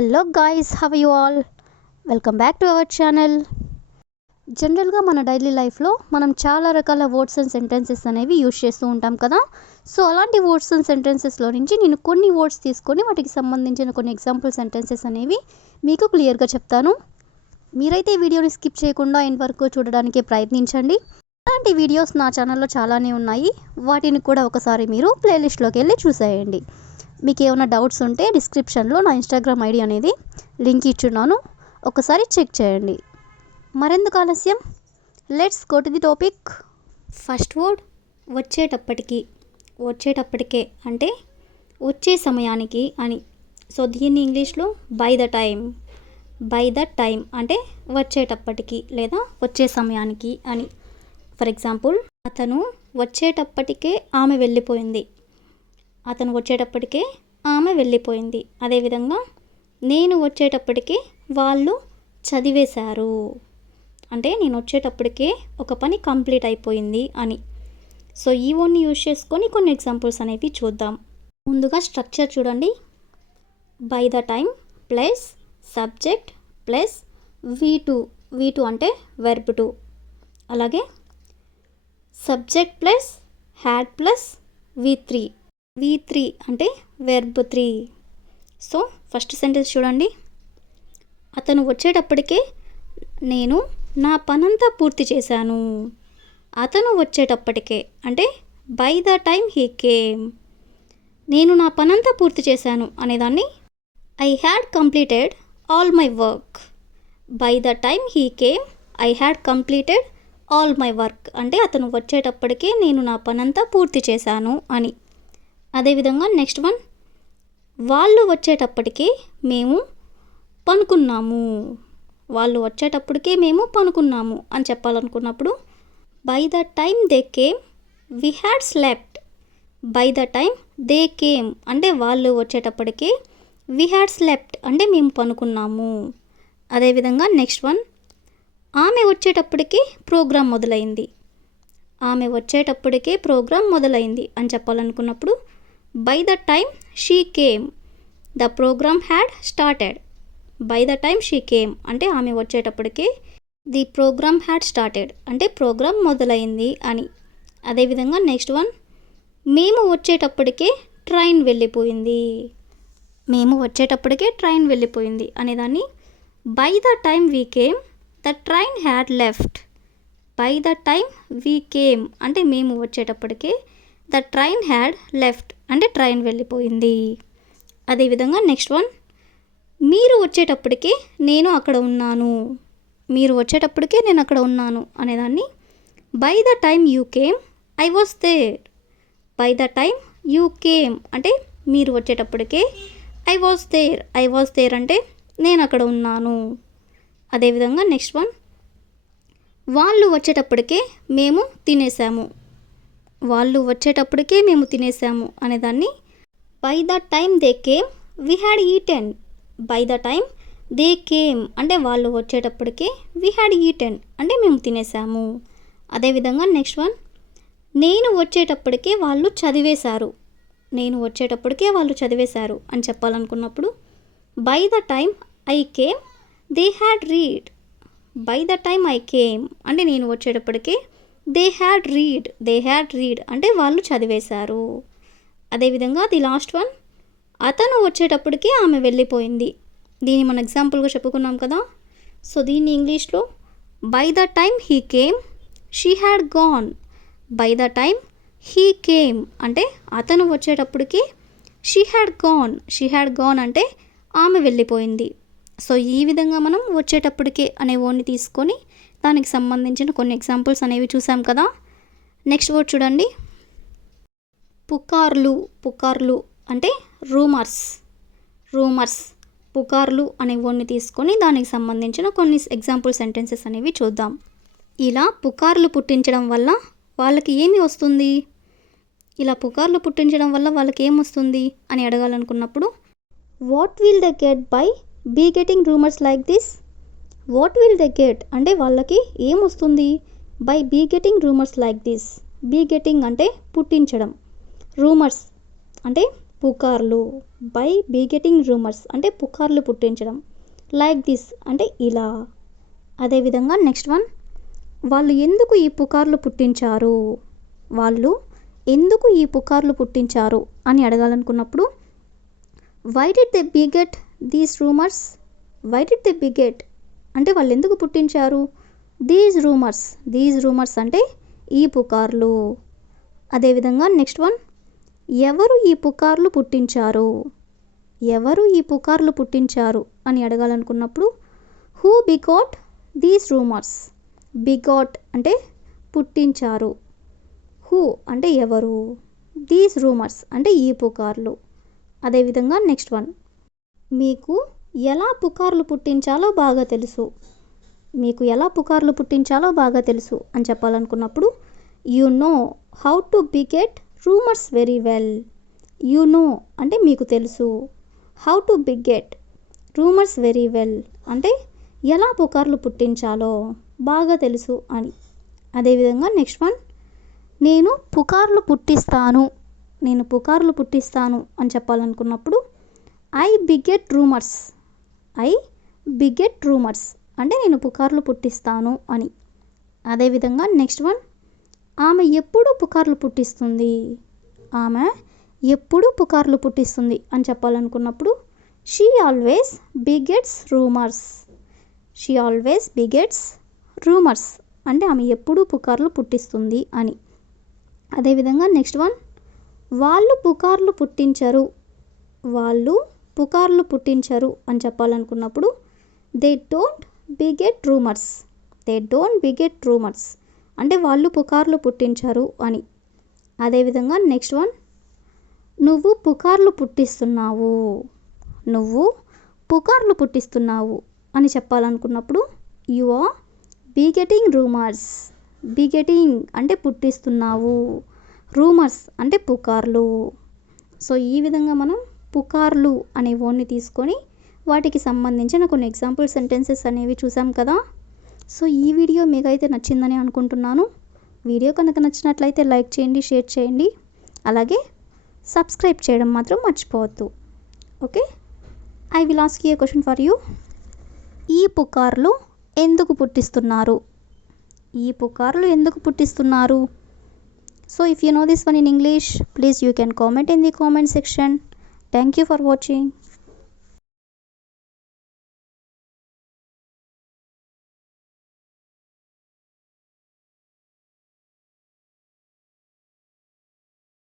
Hello guys, have you all? Welcome back to our channel. జనరల్గా మన daily లైఫ్లో మనం చాలా రకాల వర్డ్స్ అండ్ సెంటెన్సెస్ అనేవి యూజ్ చేస్తూ ఉంటాం కదా. సో అలాంటి వర్డ్స్ అండ్ సెంటెన్సెస్లో నుంచి నేను కొన్ని వర్డ్స్ తీసుకొని వాటికి సంబంధించిన కొన్ని ఎగ్జాంపుల్ సెంటెన్సెస్ అనేవి మీకు క్లియర్గా చెప్తాను. మీరైతే ఈ వీడియోని స్కిప్ చేయకుండా ఎండ్ వరకు చూడడానికి ప్రయత్నించండి. అలాంటి వీడియోస్ నా ఛానల్లో చాలానే ఉన్నాయి, వాటిని కూడా ఒకసారి మీరు ప్లేలిస్ట్లోకి వెళ్ళి చూసేయండి. మీకు ఏమైనా డౌట్స్ ఉంటే డిస్క్రిప్షన్లో నా ఇన్స్టాగ్రామ్ ఐడి అనేది లింక్ ఇచ్చున్నాను, ఒకసారి చెక్ చేయండి. మరెందుకు ఆలస్యం, let's go to the topic. First word వచ్చేటప్పటికే అంటే వచ్చే సమయానికి అని. సో దీన్ని ఇంగ్లీష్లో బై ద టైం అంటే వచ్చేటప్పటికి లేదా వచ్చే సమయానికి అని. ఫర్ ఎగ్జాంపుల్, అతను వచ్చేటప్పటికే ఆమె వెళ్ళిపోయింది. అదేవిధంగా నేను వచ్చేటప్పటికే వాళ్ళు చదివేశారు అంటే నేను వచ్చేటప్పటికే ఒక పని కంప్లీట్ అయిపోయింది అని. సో ఈ వర్డ్ని యూజ్ చేసుకొని కొన్ని ఎగ్జాంపుల్స్ అనేవి చూద్దాం. ముందుగా స్ట్రక్చర్ చూడండి. By the time plus subject plus V2 అంటే వెర్బ్ టు. అలాగే subject plus had plus V3 అంటే వెర్బ్ 3. సో ఫస్ట్ సెంటెన్స్ చూడండి. అతను వచ్చేటప్పటికే నేను నా పనంతా పూర్తి చేశాను. అతను వచ్చేటప్పటికే అంటే by the time he came. నేను నా పనంతా పూర్తి చేశాను అనేదాన్ని I had completed all my work. By the time he came I had completed all my work అంటే అతను వచ్చేటప్పటికే నేను నా పనంతా పూర్తి చేశాను అని. అదేవిధంగా నెక్స్ట్ వన్, వాళ్ళు వచ్చేటప్పటికే మేము పనుకున్నాము అని చెప్పాలనుకున్నప్పుడు by the time they came we had slept. By the time they came అంటే వాళ్ళు వచ్చేటప్పటికే వీ హ్యాడ్ స్లెప్ట్ అంటే మేము పనుకున్నాము. అదేవిధంగా నెక్స్ట్ వన్, ఆమె వచ్చేటప్పటికే ప్రోగ్రాం మొదలైంది అని చెప్పాలనుకున్నప్పుడు by the time she came the programme had started. By the time she came అంటే ఆమె వచ్చేటప్పటికే ది ప్రోగ్రామ్ హ్యాడ్ స్టార్టెడ్ అంటే ప్రోగ్రామ్ మొదలైంది అని. అదేవిధంగా నెక్స్ట్ వన్, మేము వచ్చేటప్పటికే ట్రైన్ వెళ్ళిపోయింది అనేదాన్ని by the time we came the train had left. By the time we came అంటే మేము వచ్చేటప్పటికే ద ట్రైన్ హ్యాడ్ లెఫ్ట్ అంటే ట్రైన్ వెళ్ళిపోయింది. అదేవిధంగా నెక్స్ట్ వన్, మీరు వచ్చేటప్పటికే నేను అక్కడ ఉన్నాను అనేదాన్ని by the time you came I was there. By the time you came అంటే మీరు వచ్చేటప్పటికే ఐ వాస్ దేర్ అంటే నేను అక్కడ ఉన్నాను. అదేవిధంగా నెక్స్ట్ వన్, వాళ్ళు వచ్చేటప్పటికే మేము తినేసాము అనేదాన్ని by the time they came we had eaten. By the time they came అంటే వాళ్ళు వచ్చేటప్పటికే వీ హ్యాడ్ ఈటెన్ అంటే మేము తినేసాము. అదేవిధంగా నెక్స్ట్ వన్, నేను వచ్చేటప్పటికే వాళ్ళు చదివేశారు అని చెప్పాలనుకున్నప్పుడు by the time I came they had read. By the time I came అంటే నేను వచ్చేటప్పటికే దే హ్యాడ్ రీడ్ అంటే వాళ్ళు చదివేశారు. అదేవిధంగా ది లాస్ట్ వన్, అతను వచ్చేటప్పటికి ఆమె వెళ్ళిపోయింది. దీన్ని మనం ఎగ్జాంపుల్గా చెప్పుకున్నాం కదా. సో దీన్ని ఇంగ్లీష్లో by the time he came she had gone. By the time he came అంటే అతను వచ్చేటప్పటికి షీ హ్యాడ్ గాన్ అంటే ఆమె వెళ్ళిపోయింది. సో ఈ విధంగా మనం వచ్చేటప్పటికే అనే వర్డ్ని తీసుకొని దానికి సంబంధించిన కొన్ని ఎగ్జాంపుల్స్ అనేవి చూసాం కదా. నెక్స్ట్ వర్డ్ చూడండి. పుకార్లు అంటే రూమర్స్. పుకార్లు అనే వర్డ్ని తీసుకొని దానికి సంబంధించిన కొన్ని ఎగ్జాంపుల్ సెంటెన్సెస్ అనేవి చూద్దాం. ఇలా పుకార్లు పుట్టించడం వల్ల వాళ్ళకి ఏమొస్తుంది అని అడగాలనుకున్నప్పుడు what will they get by begetting rumours like this. What will they get అంటే వాళ్ళకి ఏమొస్తుంది by begetting rumours like this. Begetting అంటే పుట్టించడం, రూమర్స్ అంటే పుకార్లు. బై బిగెటింగ్ రూమర్స్ అంటే పుకార్లు పుట్టించడం. లైక్ దిస్ అంటే ఇలా. అదేవిధంగా నెక్స్ట్ వన్, వాళ్ళు ఎందుకు ఈ పుకార్లు పుట్టించారు, వాళ్ళు ఎందుకు ఈ పుకార్లు పుట్టించారు అని అడగాలనుకున్నప్పుడు why did they beget these rumours, why did they beget అంటే వాళ్ళు ఎందుకు పుట్టించారు, దీస్ రూమర్స్ అంటే ఈ పుకార్లు. అదేవిధంగా నెక్స్ట్ వన్, ఎవరు ఈ పుకార్లు పుట్టించారు, ఎవరు ఈ పుకార్లు పుట్టించారు అని అడగాలనుకున్నప్పుడు who begot these rumours, begot అంటే పుట్టించారు, హూ అంటే ఎవరు, దీస్ రూమర్స్ అంటే ఈ పుకార్లు. అదేవిధంగా నెక్స్ట్ వన్, మీకు ఎలా పుకార్లు పుట్టించాలో బాగా తెలుసు, మీకు ఎలా పుకార్లు పుట్టించాలో బాగా తెలుసు అని చెప్పాలనుకున్నప్పుడు you know how to beget rumours very well. You know అంటే మీకు తెలుసు, how to beget rumours very well అంటే ఎలా పుకార్లు పుట్టించాలో బాగా తెలుసు అని. అదేవిధంగా నెక్స్ట్ వన్, నేను పుకార్లు పుట్టిస్తాను, నేను పుకార్లు పుట్టిస్తాను అని చెప్పాలనుకున్నప్పుడు I beget rumours, I beget rumours అంటే నేను పుకార్లు పుట్టిస్తాను అని. అదేవిధంగా నెక్స్ట్ వన్, ఆమె ఎప్పుడు పుకార్లు పుట్టిస్తుంది, ఆమె ఎప్పుడు పుకార్లు పుట్టిస్తుంది అని చెప్పాలనుకున్నప్పుడు she always begets rumours, she always begets rumours అంటే ఆమె ఎప్పుడూ పుకార్లు పుట్టిస్తుంది అని. అదేవిధంగా నెక్స్ట్ వన్, వాళ్ళు పుకార్లు పుట్టించరు, వాళ్ళు పుకార్లు పుట్టించరు అని చెప్పాలనుకున్నప్పుడు they don't beget rumours, they don't beget rumours అంటే వాళ్ళు పుకార్లు పుట్టించరు అని. అదేవిధంగా నెక్స్ట్ వన్, నువ్వు పుకార్లు పుట్టిస్తున్నావు, నువ్వు పుకార్లు పుట్టిస్తున్నావు అని చెప్పాలనుకున్నప్పుడు యు ఆర్ బిగెటింగ్ రూమర్స్, బిగెటింగ్ అంటే పుట్టిస్తున్నావు, రూమర్స్ అంటే పుకార్లు. సో ఈ విధంగా మనం పుకార్లు అనే వర్డ్ని తీసుకొని వాటికి సంబంధించిన కొన్ని ఎగ్జాంపుల్ సెంటెన్సెస్ అనేవి చూసాం కదా. సో ఈ వీడియో మీకైతే నచ్చిందని అనుకుంటున్నాను. వీడియో కనుక నచ్చినట్లయితే లైక్ చేయండి, షేర్ చేయండి, అలాగే సబ్స్క్రైబ్ చేయడం మాత్రం మర్చిపోవద్దు. Okay, I will ask you A question for you. ఈ పుకార్లు ఎందుకు పుట్టిస్తున్నారు, ఈ పుకార్లు ఎందుకు పుట్టిస్తున్నారు. So if you know this one in English, please you can comment in the comment section. Thank you for watching.